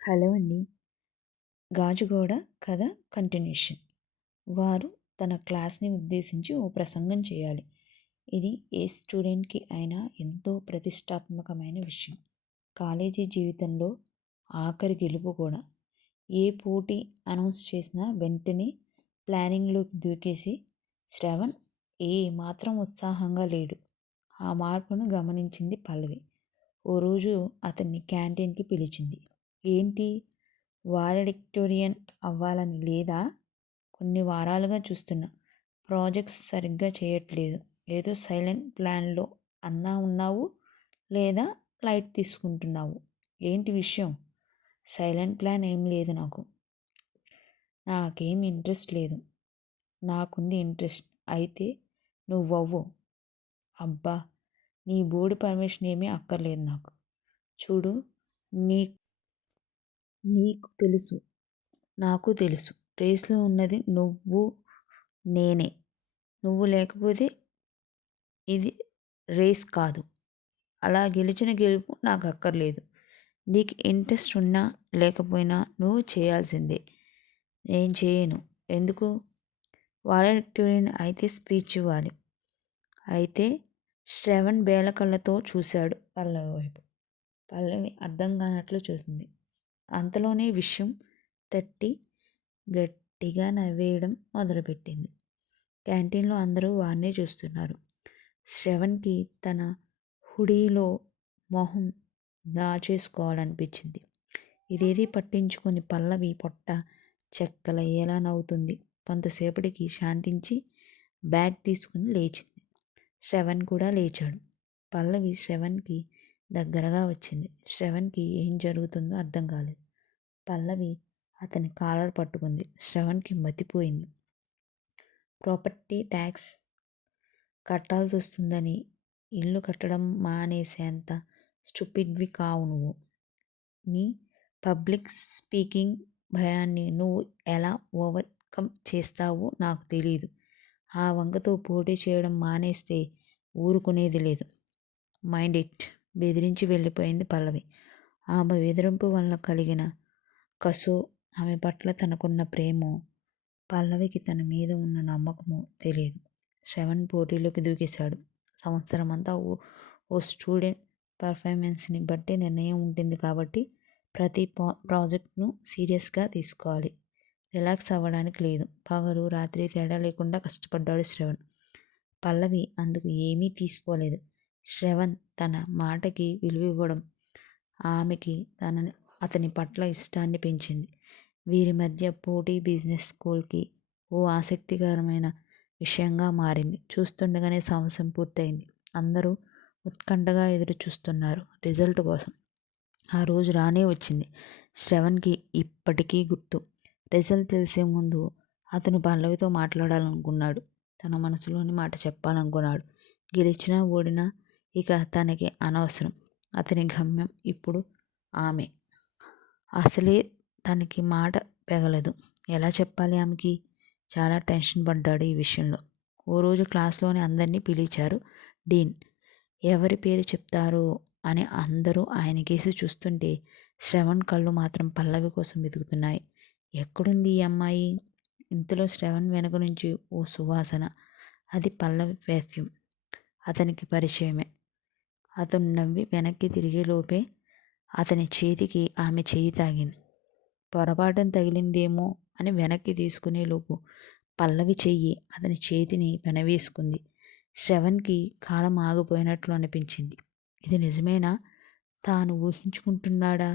Hello అండి. 'గాజుగోడ' కథ continuation. వారు తన క్లాస్‌ని ఉద్దేశించి ఓ ప్రసంగం చేయాలి. ఇది ఏ స్టూడెంట్‌కి అయినా ఎంతో ప్రతిష్టాత్మకమైన విషయం. కాలేజీ జీవితంలో ఆఖరి గెలుపు కూడా. ఏ పోటీ అనౌన్స్ చేసినా వెంటనే ప్లానింగ్‌లోకి దూకేసి శ్రవణ్ ఏ మాత్రం ఉత్సాహంగా లేడు. ఆ మార్పును గమనించింది పల్లవి. ఓ రోజు అతన్ని క్యాంటీన్‌కి పిలిచింది. ఏంటి, వాలడిక్టోరియన్ అవ్వాలని లేదా? కొన్ని వారాలుగా చూస్తున్నా. ప్రాజెక్ట్స్ సరిగ్గా చేయట్లేదు. ఏదో సైలెంట్ ప్లాన్లో ఉన్నావు, లేదా లైట్ తీసుకుంటున్నావు. ఏంటి విషయం? సైలెంట్ ప్లాన్ ఏం లేదు నాకు. నాకేం ఇంట్రెస్ట్ లేదు. నాకుంది ఇంట్రెస్ట్. అయితే నువ్వవ్వు. అబ్బా, నీ బోర్డు పర్మిషన్ ఏమీ అక్కర్లేదు నాకు. చూడు, నీ నీకు తెలుసు, నాకు తెలుసు. రేస్లో ఉన్నది నువ్వు, నేనే. నువ్వు లేకపోతే ఇది రేస్ కాదు. అలా గెలిచిన గెలుపు నాకు అక్కర్లేదు. నీకు ఇంట్రెస్ట్ ఉన్నా లేకపోయినా నువ్వు చేయాల్సిందే. నేను చేయను. ఎందుకు? వాలంటీర్ని అయితే స్పీచ్ ఇవ్వాలి. అయితే శ్రవణ్ బేలకళ్ళతో చూశాడు పల్లవి వైపు. పల్లవి అర్థం కానట్లు చూసింది. అంతలోనే విషయం తట్టి గట్టిగా నవ్వేయడం మొదలుపెట్టింది. క్యాంటీన్లో అందరూ వారినే చూస్తున్నారు. శ్రవణ్కి తన హుడీలో మొహం దాచేసుకోవాలనిపించింది. ఇదేది పట్టించుకొని పల్లవి పొట్ట చెక్కలయ్యేలా నవ్వుతుంది. కొంతసేపటికి శాంతించి బ్యాగ్ తీసుకుని లేచింది. శ్రవణ్ కూడా లేచాడు. పల్లవి శ్రవణ్కి దగ్గరగా వచ్చింది. శ్రవణ్కి ఏం జరుగుతుందో అర్థం కాలేదు. పల్లవి అతని కాలర్ పట్టుకుంది. శ్రవణ్కి మతిపోయింది. ప్రాపర్టీ ట్యాక్స్ కట్టాల్సి వస్తుందని ఇల్లు కట్టడం మానేసేంత స్టూపిడ్వి కావు నువ్వు. నీ పబ్లిక్ స్పీకింగ్ భయాన్ని నువ్వు ఎలా ఓవర్కమ్ చేస్తావో నాకు తెలీదు. ఆ వంకతో పోటీ చేయడం మానేస్తే ఊరుకునేది లేదు. Mind it. బెదిరించి వెళ్ళిపోయింది పల్లవి. ఆమె బెదిరింపు వల్ల కలిగిన కసో, ఆమె పట్ల తనకున్న ప్రేమో, పల్లవికి తన మీద ఉన్న నమ్మకమో తెలియదు. శ్రవణ్ పోటీలోకి దూకేశాడు. సంవత్సరం అంతా ఓ స్టూడెంట్ పర్ఫార్మెన్స్ని బట్టి నిర్ణయం ఉంటుంది కాబట్టి ప్రతి ప్రాజెక్ట్ను సీరియస్గా తీసుకోవాలి. రిలాక్స్ అవ్వడానికి లేదు. పగలు రాత్రి తేడా లేకుండా కష్టపడ్డాడు శ్రవణ్. పల్లవి అందుకు ఏమీ తీసుకోలేదు. శ్రవణ్ తన మాటకి విలువ ఇవ్వడం ఆమెకి అతని పట్ల ఇష్టాన్ని పెంచింది. వీరి మధ్య పోటీ బిజినెస్ స్కూల్కి ఓ ఆసక్తికరమైన విషయంగా మారింది. చూస్తుండగానే సంవత్సరం పూర్తయింది. అందరూ ఉత్కంఠగా ఎదురు చూస్తున్నారు రిజల్ట్ కోసం. ఆ రోజు రానే వచ్చింది. శ్రవణ్కి ఇప్పటికీ గుర్తు. రిజల్ట్ తెలిసే ముందు అతను పల్లవితో మాట్లాడాలనుకున్నాడు. తన మనసులోని మాట చెప్పాలనుకున్నాడు. గెలిచినా ఓడినా ఇక తనకి అనవసరం. అతని గమ్యం ఇప్పుడు ఆమె. అసలే తనకి మాట పెగలదు. ఎలా చెప్పాలి ఆమెకి? చాలా టెన్షన్ పడ్డాడు ఈ విషయంలో. ఓ రోజు క్లాస్లోని అందరినీ పిలిచారు డీన్. ఎవరి పేరు చెప్తారో అని అందరూ ఆయన కేసి చూస్తుంటే శ్రవణ్ కళ్ళు మాత్రం పల్లవి కోసం వెతుకుతున్నాయి. ఎక్కడుంది ఈ అమ్మాయి? ఇంతలో శ్రవణ్ వెనక నుంచి ఓ సువాసన. అది పల్లవి పెర్ఫ్యూమ్. అతనికి పరిచయమే. అతను నవ్వి వెనక్కి తిరిగేలోపే అతని చేతికి ఆమె చేయి తాగింది. పొరపాటున తగిలిందేమో అని వెనక్కి తీసుకునేలోపు పల్లవి చెయ్యి అతని చేతిని పెనవేసుకుంది. శ్రవణ్కి కాలం ఆగిపోయినట్లు అనిపించింది. ఇది నిజమేనా? తాను ఊహించుకుంటున్నాడా?